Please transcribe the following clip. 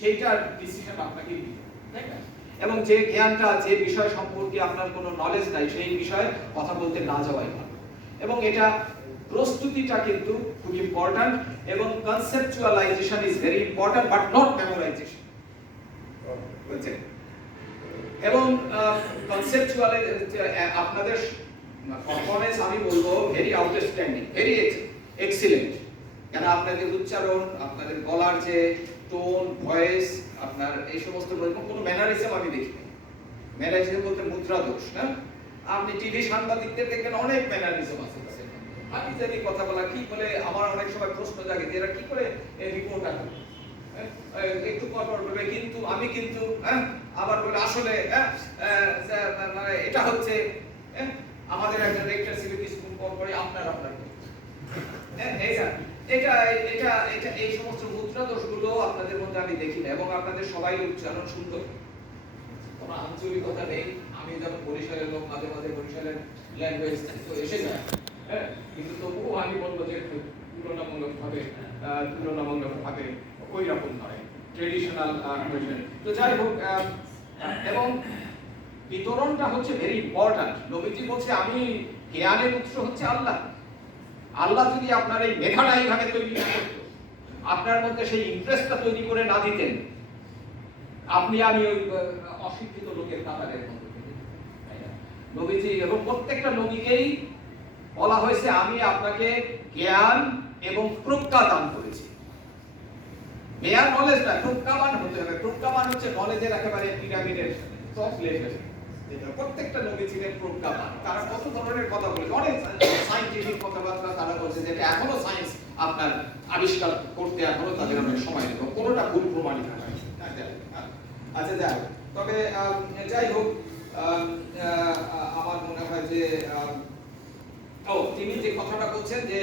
সেইটার ডিসিশন আপনাকে নিতে হবে, তাই না? এবং যে জ্ঞানটা, যে বিষয় সম্পর্কে আপনার কোনো নলেজ নাই, সেই বিষয়ে কথা বলতে না যাওয়াই ভালো। এবং এটা প্রস্তুতিটা কিন্তু খুব ইম্পর্ট্যান্ট, এবং conceptualization is very important, but not memorization, বুঝছেন? এবং কনসেপচুয়াল আপনাদের পারফরমেন্স আমি বলবো ভেরি আউটস্ট্যান্ডিং, ভেরি এক্সিলেন্ট। কেন আপনাদের উচ্চারণ, আপনাদের গলার যে টোন, ভয়েস, আপনার এই সমস্ত কোনো ম্যানারিজম আমি দেখি না। ম্যানারিজম বলতে মুদ্রা দোষ না। আপনি টিভি সাংবাদিকদের দেখবেন অনেক ম্যানারিজম আছে, আমি জানি কথা বলা কি বলে। আমার অনেক সময় প্রশ্ন জাগে যে এরা কি করে রিপোর্ট আনে, একটু পর পর বলবে কিন্তু, আমি কিন্তু, আবার বলে আসলে, মানে এটা হচ্ছে, আমাদের একটা রেক্টর ছিল কিছুক্ষণ পর পরে আপনার এটা এটা এটা এই সমস্ত মুদ্রা দোষগুলো আপনাদের মধ্যে আমি দেখি না। এবং আপনাদের সবাই উচ্চারণ সুন্দর, কোনো আঞ্চলিকতা নেই। আমি যখন বরিশালের লোক, মাঝে মাঝে বরিশালের ল্যাঙ্গুয়েজ তো এসে যায়, কিন্তু তবুও আমি বলবো যে তুলনামূলকভাবে ওই রকম নয়, ট্রেডিশনাল কোয়েশ্চেন। তো যাই হোক, এবং বিতরণটা হচ্ছে ভেরি ইম্পর্ট্যান্ট। নবীজি বলছে আমি জ্ঞানের উৎস হচ্ছে আল্লাহ। আল্লাহ যদি আপনার এই মেধাটা এইভাবে তৈরি না করতো, আপনার মধ্যে সেই ইন্টারেস্টটা তৈরি করে না দিতেন, আপনি আমি ওই অশিক্ষিত লোকের কাতারের মধ্যে। নবীজি এবং প্রত্যেকটা নবীকেই বলা হয়েছে আমি আপনাকে জ্ঞান এবং প্রজ্ঞা দান করেছি। মেয়ার নলেজ না, প্রজ্ঞাবান হতে হবে। প্রজ্ঞাবান হচ্ছে নলেজের একেবারে পিরামিডের টপ লেভেল। প্রত্যেকটা নবী ছিলেন প্রজ্ঞাবান। তারা কত ধরনের কথা বলেছে, অনেক সায়েন্টিফিক কথাবার্তা তারা বলছে, যেটা এখনো সায়েন্স আপনার আবিষ্কার করতে এখনো তাদের অনেক সময় নেই, কোনোটা ভুল প্রমাণিত হয়। আচ্ছা যাই হোক, তবে যাই হোক, আমার মনে হয় যে তিনি যে কথাটা বলছেন যে